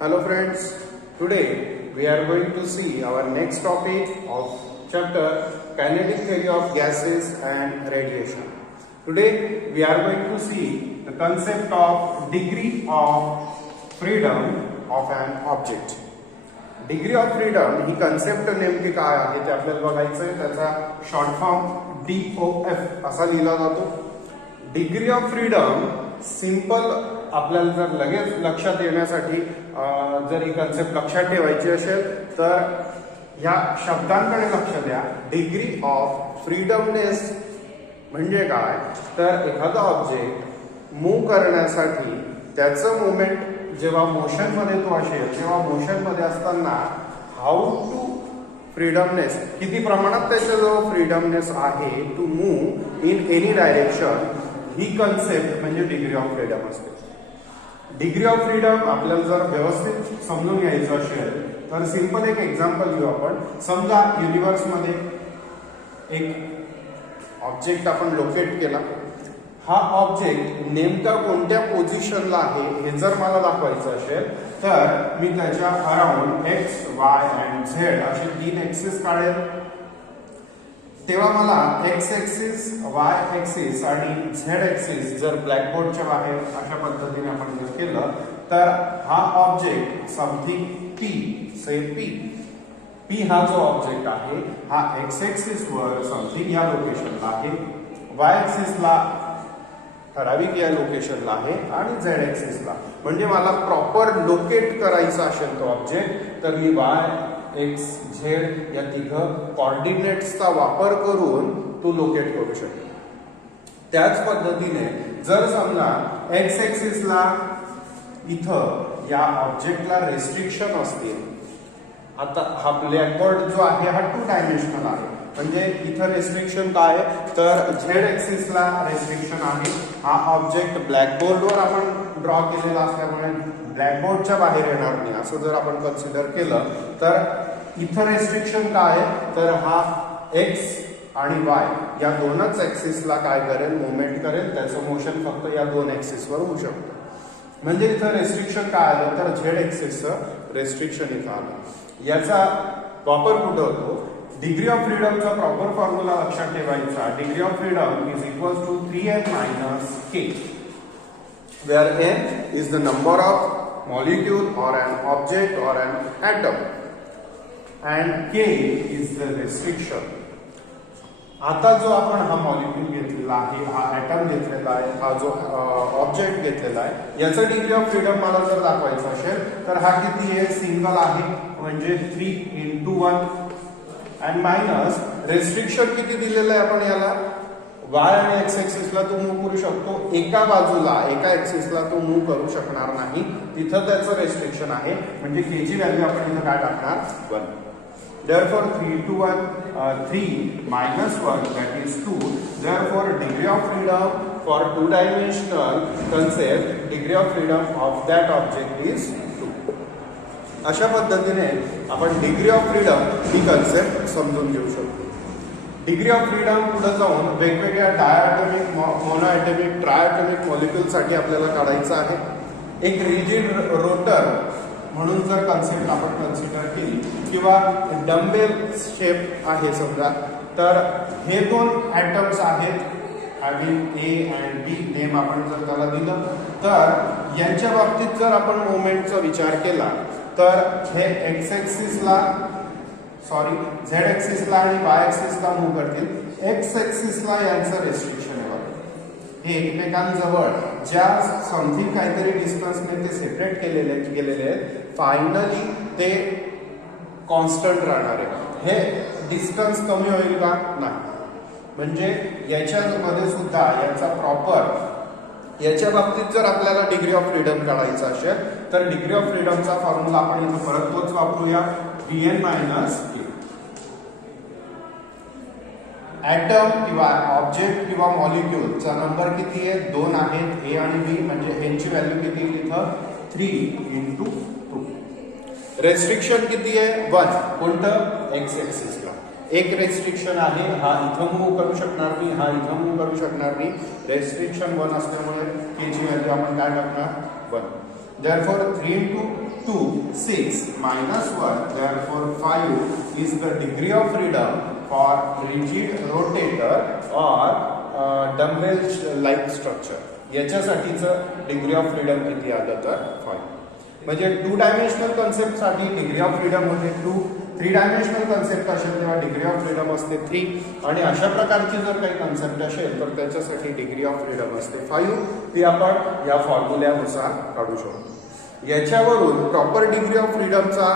Hello friends, today we are going to see our next topic of chapter Kinetic Theory of Gases and Radiation. Today we are going to see the concept of degree of freedom of an object. Degree of freedom he concept नेमकी काय आहे ते आपल्याला बघायचं आहे. त्याचा short form DOF असा लिहिला जातो. डिग्री ऑफ फ्रीडम सिंपल आपल्याला जर लगेच लक्षात येण्यासाठी जर ही कन्सेप्ट लक्षात ठेवायची असेल तर या शब्दांकडे लक्ष द्या. डिग्री ऑफ फ्रीडमनेस म्हणजे काय तर एखादा ऑब्जेक्ट मूव्ह करण्यासाठी त्याचं मुवमेंट जेव्हा मोशन मध्ये तो असेल तेव्हा मोशन मध्ये असताना हाऊ टू फ्रीडमनेस किती प्रमाणात त्याच्याजवळ फ्रीडमनेस आहे to move in any direction ही कन्सेप्ट म्हणजे डिग्री ऑफ फ्रीडम असते. डिग्री ऑफ फ्रीडम आपल्याला जर व्यवस्थित समजून घ्यायचं असेल तर सिंपल एक एक्झाम्पल घेऊ आपण. समजा युनिव्हर्स मध्ये एक ऑब्जेक्ट आपण लोकेट केला. हा ऑब्जेक्ट नेमका कोणत्या पोझिशनला आहे हे जर मला दाखवायचं असेल तर मी त्याच्या around x Y and Z असे 3 ऍक्सिस काढेल. तेव्हा मला एक्स ऍक्सिस वाय ऍक्सिस आणि झेड ऍक्सिस जर ब्लॅकबोर्डच्या बाहेर अशा पद्धतीने आपण जर केलं तर हा ऑब्जेक्ट समथिंग पी से पी हा जो ऑब्जेक्ट आहे हा एक्स ऍक्सिस वर समथिंग या लोकेशनला आहे, वाय ऍक्सिसला ठराविक या लोकेशनला आहे आणि झेड ऍक्सिसला. म्हणजे मला प्रॉपर लोकेट करायचा असेल तो ऑब्जेक्ट तर मी वाय एक्स झेड या तिघ कोऑर्डिनेट्सचा वापर करून तो लोकेट करू शकतो. त्याच पद्धतीने जर समजा एक्स ऍक्सिसला इथं या ऑब्जेक्टला रेस्ट्रिक्शन असतील. आता हा ब्लॅकबोर्ड जो आहे हा 2 डायमेन्शनल आहे म्हणजे इथं रेस्ट्रिक्शन काय आहे तर झेड ऍक्सिसला रेस्ट्रिक्शन आहे. हा ऑब्जेक्ट ब्लॅकबोर्डवर आपण ड्रॉ केलेला असल्यामुळे ब्लॅकबोर्डच्या बाहेर येणार नाही असं जर आपण कन्सिडर केलं तर इथं रेस्ट्रिक्शन काय आहे तर हा एक्स आणि वाय या दोनच ऍक्सिसला काय करेल मुवमेंट करेल. त्याचं मोशन फक्त या 2 ऍक्सिसवर होऊ शकतं. म्हणजे इथं रेस्ट्रिक्शन काय आलं तर झेड ऍक्सिसचं रेस्ट्रिक्शन इथं आलं. याचा वापर कुठं होतो डिग्री ऑफ फ्रीडमचा प्रॉपर फॉर्म्युला लक्षात ठेवायचा. Degree of freedom is equal to 3n minus k where n is the number of molecule or an object or an atom and k is the restriction. आता जो आपण हा molecule घेतलेला आहे हा ऍटम घेतलेला आहे हा जो ऑब्जेक्ट घेतलेला आहे याचा डिग्री ऑफ फ्रीडम मला जर दाखवायचा असेल तर हा किती आहे सिंगल आहे म्हणजे 3 × 1 and मायनस रेस्ट्रिक्शन किती दिलेलं आहे आपण याला वाय आणि एक्स ऍक्सिसला तो मूव्ह करू शकतो. एका बाजूला एका ऍक्सिसला तो मूव्ह करू शकणार नाही तिथं त्याचं रेस्ट्रिक्शन आहे म्हणजे के ची व्हॅल्यू आपण इथं काय टाकणार 1. Therefore 3 to 1 3 minus 1 that is 2. Therefore degree of freedom for 2-dimensional concept degree of freedom of that object is 2. अशा पद्धतीने आपण degree of freedom he concept समजून घेऊ शकतो. डिग्री ऑफ फ्रीडम पुढे जाऊन वेगवेगळ्या डायॲटॉमिक मोनोॲटॉमिक ट्रायॲटॉमिक मॉलिक्यूलसाठी आपल्याला काढायचं आहे. एक रिजिड रोटर म्हणून जर कन्सेप्ट आपण कन्सिडर केली किंवा डम्बेल शेप आहे समजा तर हे 2 ॲटम्स आहेत having A and B name आपण जर त्याला दिलं तर यांच्या बाबतीत जर आपण मुवमेंटचा विचार केला तर हे एक्स ऍक्सिसला झेड ऍक्सिसला आणि वाय ऍक्सिसला मूव्ह करतील. एक्स ऍक्सिसला यांचं रेस्ट्रिक्शन आहे. हे एकमेकांजवळ ज्या समथिंग काहीतरी डिस्टन्सने ते सेपरेट केलेले आहेत फायनली ते कॉन्स्टंट राहणार आहे. हे डिस्टन्स कमी होईल का नाही. म्हणजे याच्यामध्ये सुद्धा याचा प्रॉपर याच्या बाबतीत जर आपल्याला डिग्री ऑफ फ्रीडम काढायचा असेल तर डिग्री ऑफ फ्रीडमचा फॉर्म्युला आपण इथं परत तोच वापरूया Vn minus k. ऍटम किंवा ऑब्जेक्ट किंवा मॉलिक्यूलचा नंबर किती आहे 2 आहेत ए आणि बी म्हणजे n ची व्हॅल्यू किती येईल इथं 3 × 2. रेस्ट्रिक्शन किती आहे 1 कोणतं एक्स ऍक्सिसला. एक रेस्ट्रिक्शन आहे हा इथं मूव्ह करू शकणार नाही हा इथं मूव्ह करू शकणार नाही. रेस्ट्रिक्शन 1 असल्यामुळे के ची व्हॅल्यू आपण काय टाकणार 1. Therefore 3 into 2 6 minus 1, therefore 5 is the degree of freedom for rigid rotator or dumbbell like structure. याच्यासाठीचं डिग्री ऑफ फ्रीडम किती आलं तर 5. म्हणजे 2 डायमेन्शनल कन्सेप्ट साठी डिग्री ऑफ फ्रीडम होते 2, 3 डायमेन्शनल कन्सेप्ट असेल तेव्हा डिग्री ऑफ फ्रीडम असते 3 आणि अशा प्रकारची जर काही कन्सेप्ट असेल तर त्याच्यासाठी डिग्री ऑफ फ्रीडम असते 5. ती आपण या फॉर्म्युल्यानुसार काढू शकतो. याच्यावरून प्रॉपर डिग्री ऑफ फ्रीडमचा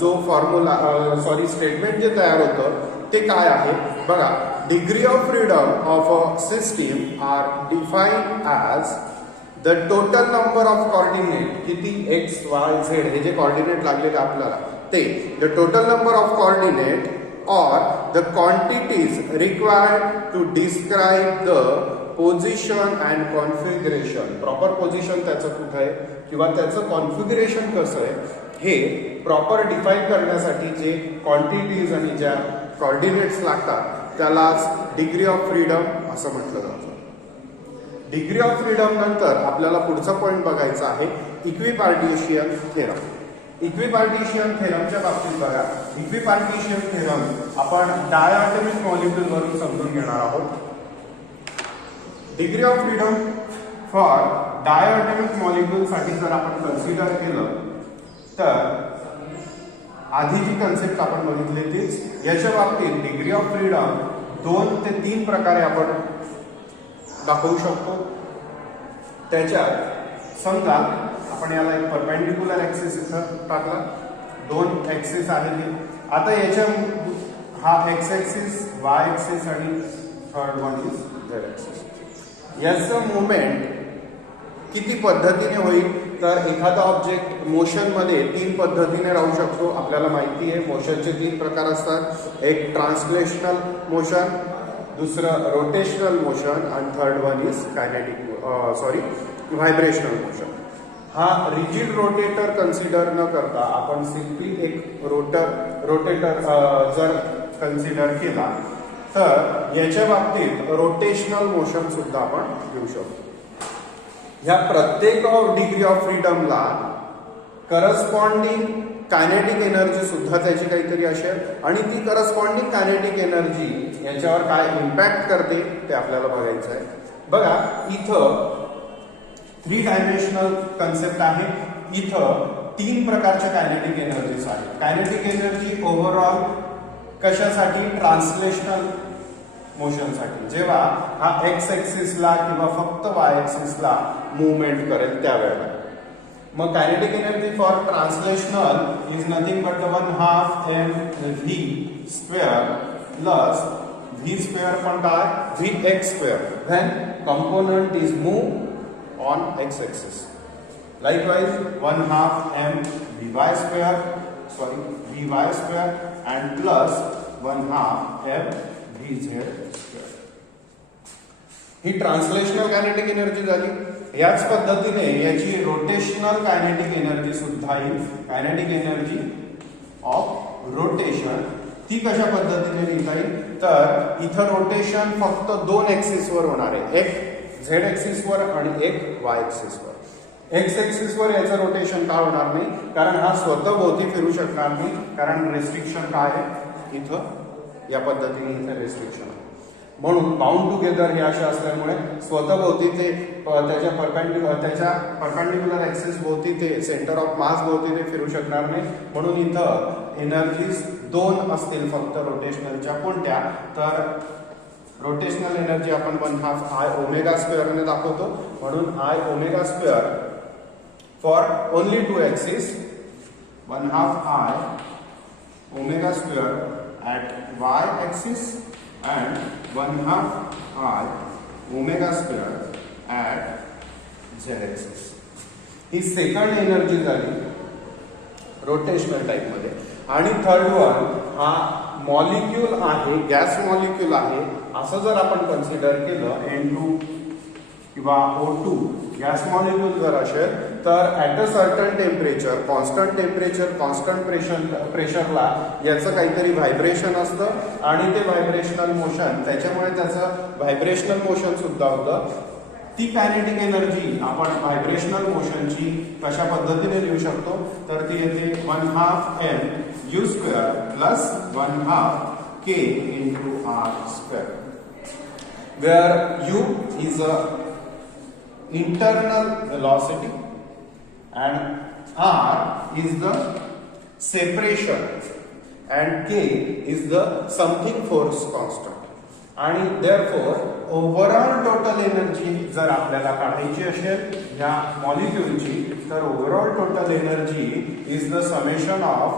जो फॉर्म्युला स्टेटमेंट जे तयार होतं ते काय आहे बघा. Degree of freedom of a system are defined as the total number of coordinate किती एक्स वाय झेड हे जे कॉर्डिनेट लागलेले आपल्याला ते the total number of coordinate or the quantities required to describe the position and configuration. Proper position त्याचं कुठं आहे किंवा त्याचं कॉन्फिगरेशन कसं आहे हे प्रॉपर डिफाईन करण्यासाठी जे क्वांटिटीज आणि ज्या कॉर्डिनेट्स लागतात त्यालाच डिग्री ऑफ फ्रीडम असं म्हटलं जातं. डिग्री ऑफ फ्रीडम नंतर आपल्याला पुढचा पॉइंट बघायचा आहे इक्विपार्टिशन थेरम. इक्विपार्टिशन थेरमच्या बाबतीत बघा. इक्विपार्टिशन थेरम आपण डायटॉमिक मॉलिक्यूल वरून समजून घेणार आहोत. Degree of freedom for diatomic molecule साठी जर आपण कन्सिडर केलं तर आधी जी कन्सेप्ट आपण बघितली तीच. याच्या बाबतीत डिग्री ऑफ फ्रीडम 2 ते 3 प्रकारे आपण दाखवू शकतो. त्याच्यात समजा आपण याला एक परपेंडिक्युलर ऍक्सिस इथं टाकला, 2 ऍक्सिस आहे. आता याच्या हा एक्स ऍक्सिस, वाय ऍक्सिस आणि third one is Z axis. याचं मुवमेंट किती पद्धतीने होईल तर एखादा ऑब्जेक्ट मोशन मध्ये 3 पद्धतीने राहू शकतो. आपल्याला माहिती आहे मोशनचे 3 प्रकार असतात. एक ट्रान्सलेशनल मोशन, दुसरं रोटेशनल मोशन आणि third one is vibrational motion. हा रिजिड रोटेटर कन्सिडर न करता आपण सिम्पली एक रोटेटर जर कन्सिडर केला तर याच्या बाबतीत रोटेशनल मोशन सुद्धा आपण घेऊ शकतो. ह्या प्रत्येक डिग्री ऑफ फ्रीडमला करस्पॉन्डिंग कायनेटिक एनर्जी सुद्धा त्याची काहीतरी असेल आणि ती करस्पॉन्डिंग कायनेटिक एनर्जी याच्यावर काय इम्पॅक्ट करते ते आपल्याला बघायचं आहे. बघा इथं 3 डायमेन्शनल कन्सेप्ट आहे. इथं 3 प्रकारच्या कायनेटिक एनर्जीज आहेत. कायनेटिक एनर्जी ओव्हरऑल कशासाठी? ट्रान्सलेशनल मोशनसाठी. जेव्हा हा एक्स ऍक्सिसला किंवा फक्त वाय ऍक्सिसला मुवमेंट करेल त्यावेळेला. मग kinetic energy for translational is nothing but 1/2 mv square plus v square पण काय vx square. then component is moved on x axis. Likewise 1/2 mvy square vy square and plus 1/2 mvz square. He translational kinetic energy झाली. याच पद्धतीने याची rotational kinetic energy सुद्धा येईल. Kinetic energy of rotation ती कशा पद्धतीने लिहिता येईल तर इथं रोटेशन फक्त 2 ऍक्सिस वर होणार आहे. एक झेड ऍक्सिस वर आणि एक वाय ऍक्सिस वर. एक्स ऍक्सिस वर याचं रोटेशन का होणार नाही कारण हा स्वतः भोवती फिरू शकणार नाही. कारण रेस्ट्रिक्शन काय आहे इथं या पद्धतीने इथे रेस्ट्रिक्शन आहे. म्हणून बाउंड टुगेदर हे असे असल्यामुळे स्वतः भोवती ते त्याच्या परपेंडिक्युलर ऍक्सिस भोवती ते सेंटर ऑफ मास भोवती ते फिरू शकणार नाही. म्हणून इथं एनर्जीज 2 असतील फक्त रोटेशनलच्या. कोणत्या तर रोटेशनल एनर्जी आपण 1/2 I ओमेगा स्क्वेअर ने दाखवतो. म्हणून I omega square for only 2 axis 1/2 I omega square at Y axis and 1/2 I omega square at z axis. He second energy झाली रोटेशनल टाइप मध्ये. आणि थर्ड वन हा molecule आहे, gas molecule आहे असं जर आपण कन्सिडर केलं N2 किंवा O2 गॅस मॉलिक्यूल जर असेल तर at a certain temperature, constant temperature, constant प्रेशरला याचं काहीतरी व्हायब्रेशन असतं आणि ते व्हायब्रेशनल मोशन त्याच्यामुळे त्याचं व्हायब्रेशनल मोशन सुद्धा होतं. ती कायनेटिक एनर्जी आपण व्हायब्रेशनल मोशनची कशा पद्धतीने लिहू शकतो, तर ती येते 1/2 m u² plus 1/2 k into r², where u is a internal velocity and r is the separation and k is the something force constant. आणि therefore ओव्हरऑल टोटल एनर्जी जर आपल्याला काढायची असेल या मॉलिक्यूलची, तर overall total energy is the summation of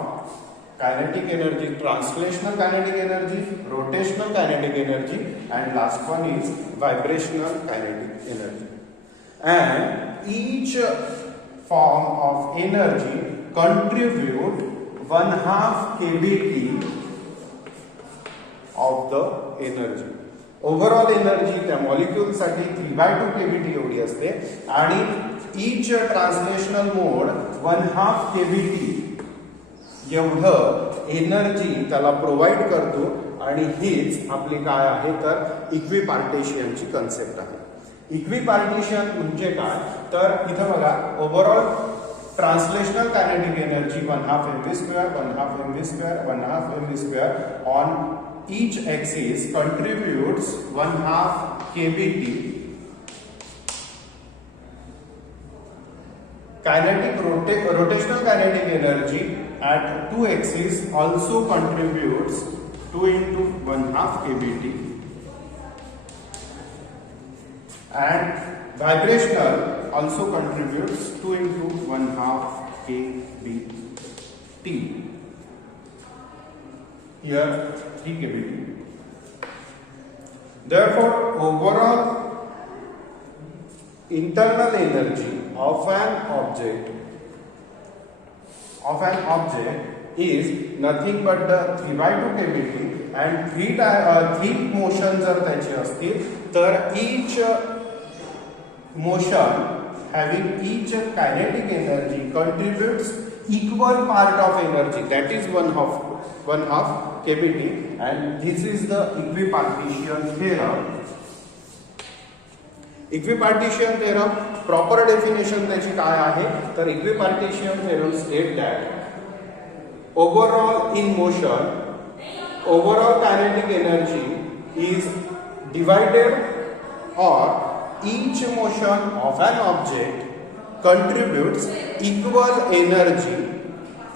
kinetic energy, translational kinetic energy, rotational kinetic energy, and last one is vibrational kinetic energy. And each form of energy contribute 1/2 kBT of the energy. Overall energy त्या molecule साठी 3/2 kBT एवढी असते आणि each translational मोड 1/2 kBT एवढं energy त्याला provide करतो. आणि हीच आपली काय आहे तर इक्विपार्टिशनची कन्सेप्ट आहे. इक्विपार्टिशन म्हणजे काय, तर इथं बघा overall translational kinetic energy 1/2 mv², 1/2 mv², 1/2 mv² on each axis contributes 1/2 kBT. Rotational kinetic energy at two axes also contributes 2 into 1/2 kBT, and vibrational also contributes 2 into 1/2 kBT. Here 3 kBT. Therefore, overall internal energy of an object is nothing but the 3/2 kBT, and three motion जर त्याची असतील तर each motion having each kinetic energy contributes equal part of energy, that is 1/2 kBT, and this is the equipartition theorem. Equipartition theorem proper definition त्याची काय आहे, तर equipartition theorem state that overall in motion overall kinetic energy is divided or each motion of an object contributes equal energy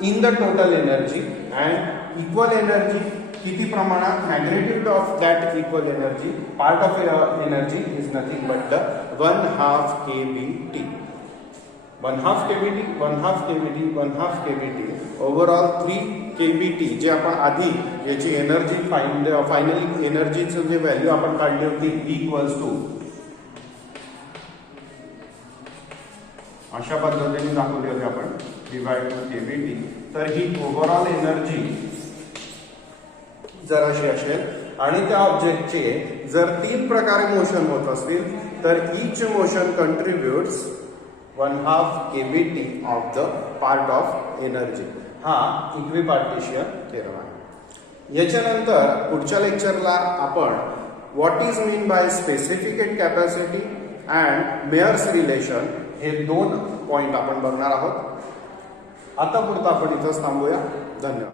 in the total energy, and equal energy किती प्रमाणात, magnitude of that equal energy, part of energy is nothing but the 1/2 kBT. 1/2 kBT, 1/2 kBT, 1/2 kBT, overall 3 kBT, जे आपण आधी याची energy finally एनर्जीचं जे value आपण काढली होती इक्वल्स टू अशा पद्धतीने दाखवली होती आपण 3/2 kBT. तर ही ओव्हरऑल एनर्जी जर अशी असेल आणि त्या ऑब्जेक्टचे जर 3 प्रकारे मोशन होत असतील तर each motion contributes 1/2 kBT of the part of energy. हा इक्विपार्टिशन थेरम आहे. याच्यानंतर पुढच्या लेक्चरला आपण what is mean by specific capacity and Mayer's relation हे 2 पॉइंट आपण बघणार आहोत. आता पुढचं आपण इथंच थांबूया. धन्यवाद.